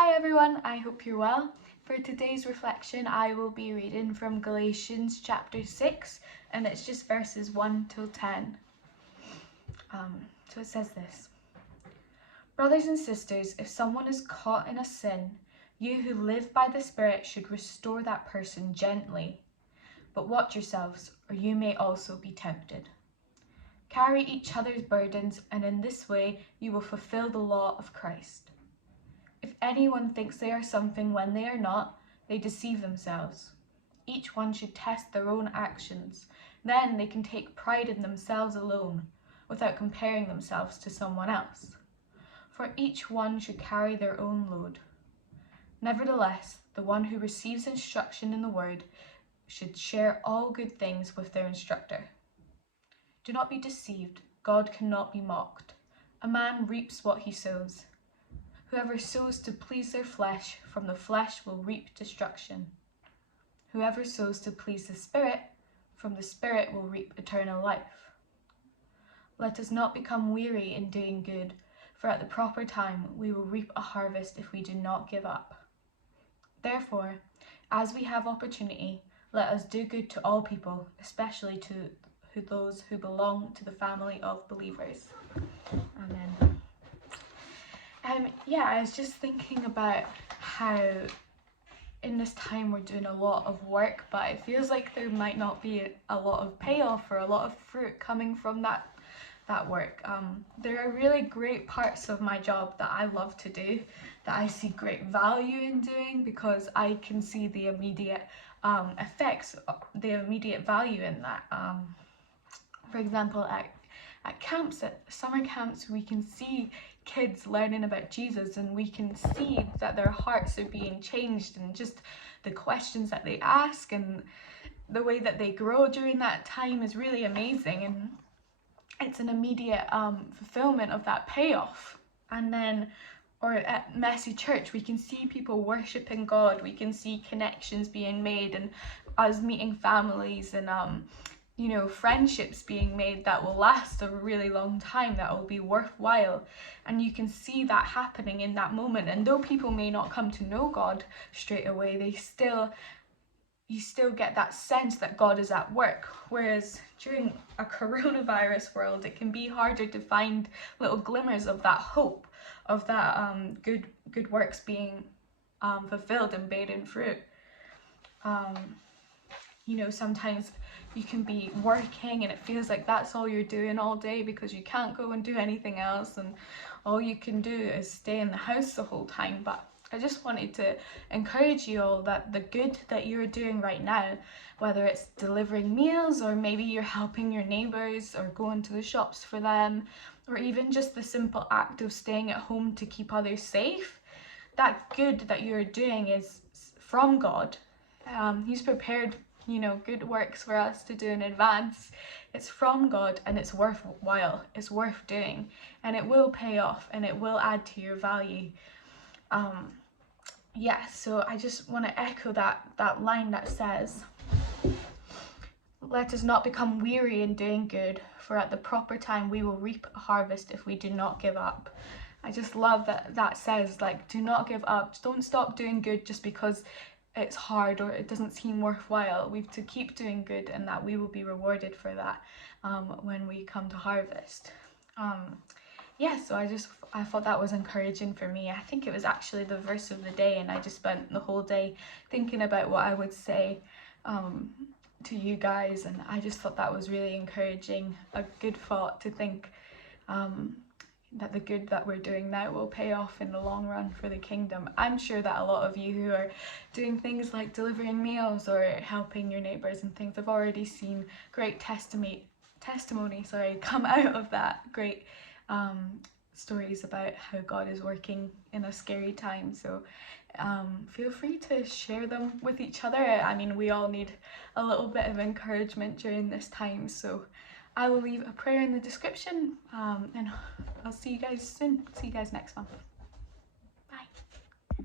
Hi everyone, I hope you're well. For today's reflection, I will be reading from Galatians chapter 6, and it's just verses 1 till 10. So it says this: Brothers and sisters, if someone is caught in a sin, you who live by the Spirit should restore that person gently. But watch yourselves, or you may also be tempted. Carry each other's burdens, and in this way you will fulfill the law of Christ. If anyone thinks they are something when they are not, they deceive themselves. Each one should test their own actions. Then they can take pride in themselves alone, without comparing themselves to someone else. For each one should carry their own load. Nevertheless, the one who receives instruction in the word should share all good things with their instructor. Do not be deceived. God cannot be mocked. A man reaps what he sows. Whoever sows to please their flesh, from the flesh will reap destruction. Whoever sows to please the Spirit, from the Spirit will reap eternal life. Let us not become weary in doing good, for at the proper time we will reap a harvest if we do not give up. Therefore, as we have opportunity, let us do good to all people, especially to those who belong to the family of believers. Amen. I was just thinking about how in this time we're doing a lot of work, but it feels like there might not be a lot of payoff or a lot of fruit coming from that work. There are really great parts of my job that I love to do, that I see great value in doing, because I can see the immediate effects, the immediate value in that. For example, at camps, at summer camps, we can see kids learning about Jesus, and we can see that their hearts are being changed, and just the questions that they ask and the way that they grow during that time is really amazing, and it's an immediate fulfillment of that payoff. And then, or at Messy Church, we can see people worshipping God, we can see connections being made, and us meeting families, and friendships being made that will last a really long time, that will be worthwhile. And you can see that happening in that moment. And though people may not come to know God straight away, you still get that sense that God is at work. Whereas during a coronavirus world, it can be harder to find little glimmers of that hope, of that good works being fulfilled and bearing fruit. Sometimes you can be working and it feels like that's all you're doing all day, because you can't go and do anything else, and all you can do is stay in the house the whole time. But I just wanted to encourage you all that the good that you're doing right now, whether it's delivering meals, or maybe you're helping your neighbours, or going to the shops for them, or even just the simple act of staying at home to keep others safe, that good that you're doing is from God. He's prepared good works for us to do in advance. It's from God, and it's worthwhile, it's worth doing, and it will pay off, and it will add to your value. So I just want to echo that line that says, let us not become weary in doing good, for at the proper time we will reap a harvest if we do not give up. I just love that says, do not give up. Don't stop doing good just because it's hard or it doesn't seem worthwhile. We've to keep doing good, and that we will be rewarded for that when we come to harvest. So I thought that was encouraging for me. I think it was actually the verse of the day, and I just spent the whole day thinking about what I would say to you guys, and I just thought that was really encouraging, a good thought to think that the good that we're doing now will pay off in the long run for the kingdom. I'm sure that a lot of you who are doing things like delivering meals or helping your neighbours and things have already seen great testimony come out of that. Great stories about how God is working in a scary time. So feel free to share them with each other. I mean, we all need a little bit of encouragement during this time. So I will leave a prayer in the description, and I'll see you guys soon. See you guys next month.